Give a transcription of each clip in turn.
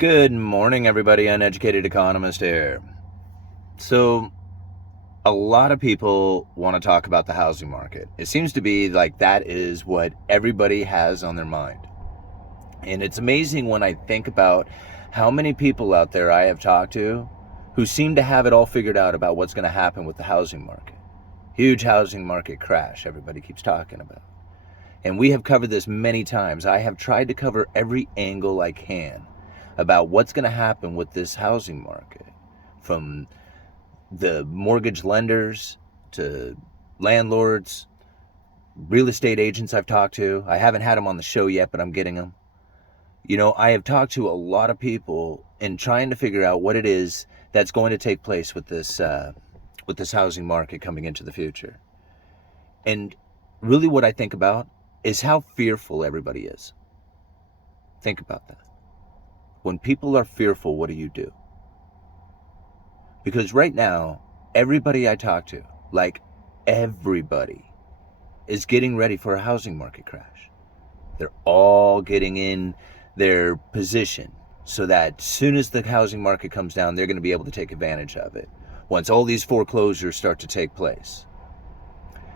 Good morning, everybody. Uneducated economist here. So, a lot of people want to talk about the housing market. It seems to be like that is what everybody has on their mind. And it's amazing when I think about how many people out there I have talked to who seem to have it all figured out about what's going to happen with the housing market. Huge housing market crash, everybody keeps talking about. And we have covered this many times. I have tried to cover every angle I can about what's going to happen with this housing market, from the mortgage lenders to landlords, real estate agents I've talked to. I haven't had them on the show yet, but I'm getting them. I have talked to a lot of people in trying to figure out what it is that's going to take place with this housing market coming into the future. And really what I think about is how fearful everybody is. Think about that. When people are fearful, what do? Because right now, everybody I talk to, like everybody, is getting ready for a housing market crash. They're all getting in their position so that as soon as the housing market comes down, they're going to be able to take advantage of it once all these foreclosures start to take place.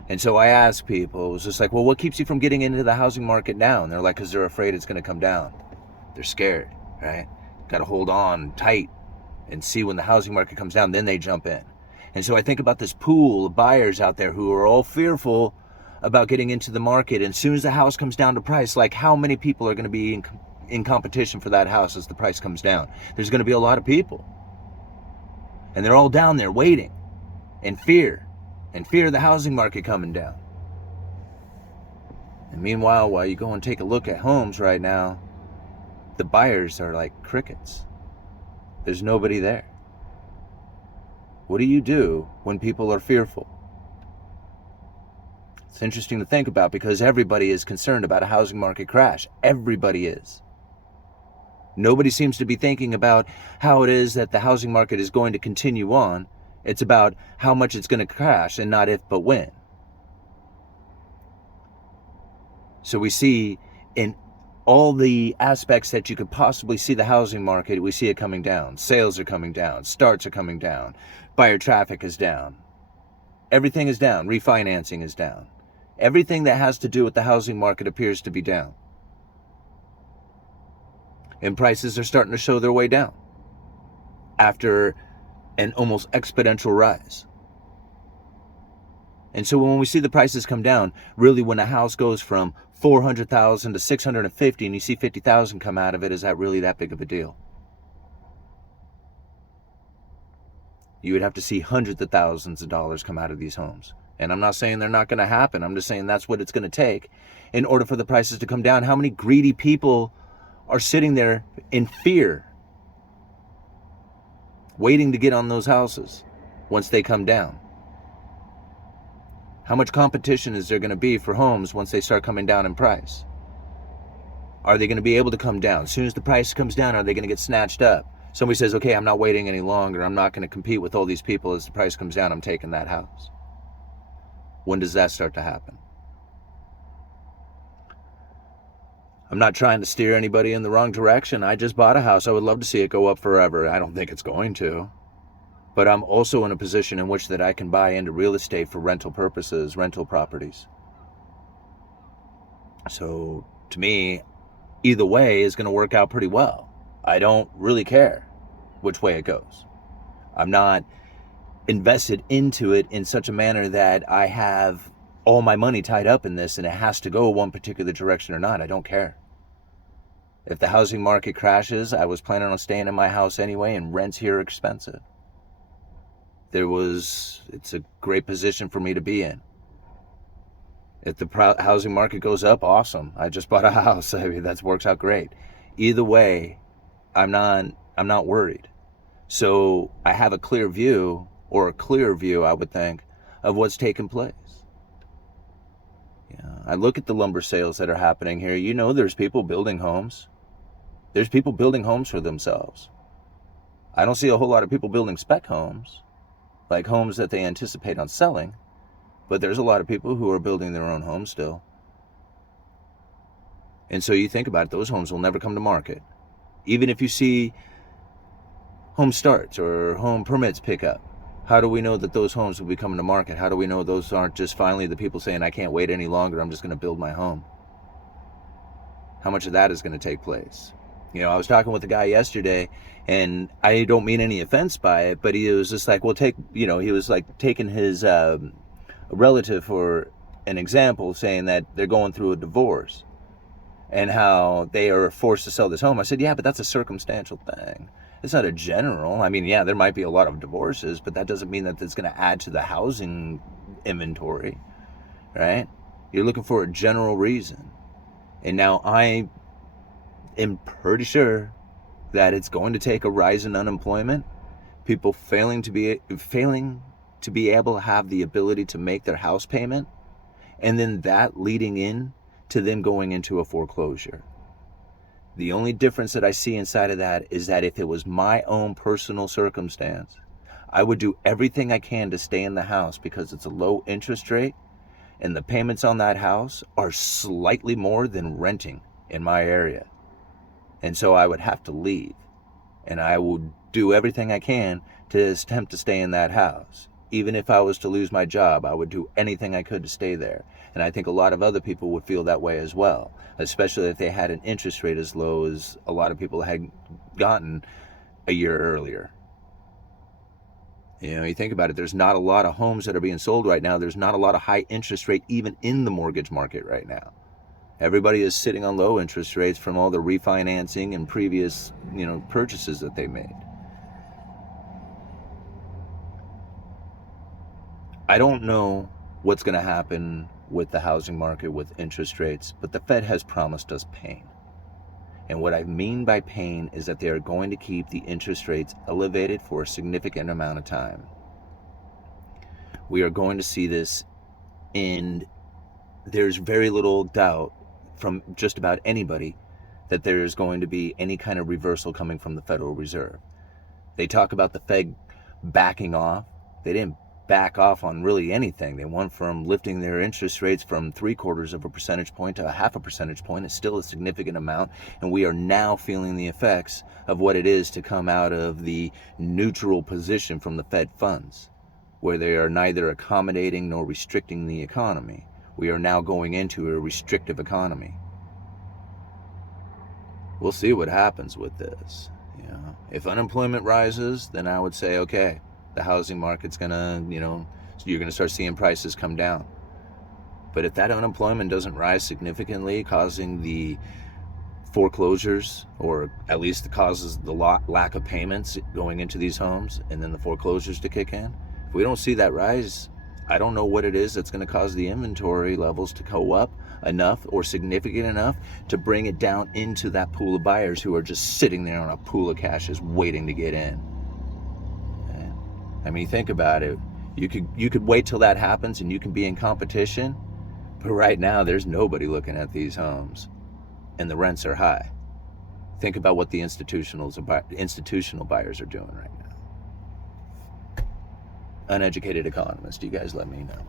And so I ask people, it was just like, well, what keeps you from getting into the housing market now? And they're like, because they're afraid it's going to come down. They're scared, right? Got to hold on tight and see when the housing market comes down, then they jump in. And so I think about this pool of buyers out there who are all fearful about getting into the market. And as soon as the house comes down to price, like how many people are going to be in competition for that house as the price comes down? There's going to be a lot of people. And they're all down there waiting in fear of the housing market coming down. And meanwhile, while you go and take a look at homes right now, the buyers are like crickets. There's nobody there. What do you do when people are fearful? It's interesting to think about because everybody is concerned about a housing market crash. Everybody is. Nobody seems to be thinking about how it is that the housing market is going to continue on. It's about how much it's going to crash and not if but when. So we see in all the aspects that you could possibly see the housing market, we see it coming down. Sales are coming down. Starts are coming down. Buyer traffic is down. Everything is down. Refinancing is down. Everything that has to do with the housing market appears to be down. And prices are starting to show their way down after an almost exponential rise. And so when we see the prices come down, really when a house goes from 400,000 to 650 and you see 50,000 come out of it, is that really that big of a deal? You would have to see hundreds of thousands of dollars come out of these homes. And I'm not saying they're not going to happen. I'm just saying that's what it's going to take in order for the prices to come down. How many greedy people are sitting there in fear, waiting to get on those houses once they come down? How much competition is there going to be for homes once they start coming down in price? Are they going to be able to come down? As soon as the price comes down, are they going to get snatched up? Somebody says, okay, I'm not waiting any longer. I'm not going to compete with all these people. As the price comes down, I'm taking that house. When does that start to happen? I'm not trying to steer anybody in the wrong direction. I just bought a house. I would love to see it go up forever. I don't think it's going to. But I'm also in a position in which that I can buy into real estate for rental purposes, rental properties. So to me, either way is going to work out pretty well. I don't really care which way it goes. I'm not invested into it in such a manner that I have all my money tied up in this and it has to go one particular direction or not. I don't care. If the housing market crashes, I was planning on staying in my house anyway, and rents here are expensive. It's a great position for me to be in. If the housing market goes up, awesome. I just bought a house. I mean, that works out great. Either way, I'm not worried. So I have a clear view, or a clearer view, I would think, of what's taking place. Yeah, I look at the lumber sales that are happening here. There's people building homes. There's people building homes for themselves. I don't see a whole lot of people building spec homes, like homes that they anticipate on selling, but there's a lot of people who are building their own homes still. And so you think about it, those homes will never come to market. Even if you see home starts or home permits pick up, how do we know that those homes will be coming to market? How do we know those aren't just finally the people saying, I can't wait any longer, I'm just going to build my home? How much of that is going to take place? I was talking with a guy yesterday, and I don't mean any offense by it, but he was just like, well, he was like taking his relative for an example, saying that they're going through a divorce and how they are forced to sell this home. I said, yeah, but that's a circumstantial thing. It's not a general. I mean, yeah, there might be a lot of divorces, but that doesn't mean that it's going to add to the housing inventory, right? You're looking for a general reason. And now I am pretty sure that it's going to take a rise in unemployment, people failing to be able to have the ability to make their house payment, and then that leading in to them going into a foreclosure. The only difference that I see inside of that is that if it was my own personal circumstance, I would do everything I can to stay in the house because it's a low interest rate and the payments on that house are slightly more than renting in my area. And so I would have to leave, and I would do everything I can to attempt to stay in that house. Even if I was to lose my job, I would do anything I could to stay there. And I think a lot of other people would feel that way as well, especially if they had an interest rate as low as a lot of people had gotten a year earlier. You think about it, there's not a lot of homes that are being sold right now. There's not a lot of high interest rate even in the mortgage market right now. Everybody is sitting on low interest rates from all the refinancing and previous, purchases that they made. I don't know what's going to happen with the housing market with interest rates, but the Fed has promised us pain. And what I mean by pain is that they are going to keep the interest rates elevated for a significant amount of time. We are going to see this, and there's very little doubt from just about anybody that there is going to be any kind of reversal coming from the Federal Reserve. They talk about the Fed backing off. They didn't back off on really anything. They went from lifting their interest rates from 0.75 of a percentage point to 0.5 percentage point. It's still a significant amount, and we are now feeling the effects of what it is to come out of the neutral position from the Fed funds, where they are neither accommodating nor restricting the economy. We are now going into a restrictive economy. We'll see what happens with this. If unemployment rises, then I would say, okay, the housing market's gonna, you're gonna start seeing prices come down. But if that unemployment doesn't rise significantly, causing the foreclosures, or at least causes the lack of payments going into these homes, and then the foreclosures to kick in, if we don't see that rise, I don't know what it is that's going to cause the inventory levels to go up enough or significant enough to bring it down into that pool of buyers who are just sitting there on a pool of cash just waiting to get in. I mean, think about it. You could wait till that happens and you can be in competition, but right now there's nobody looking at these homes and the rents are high. Think about what the institutional buyers are doing right now. Uneducated economist, you guys let me know.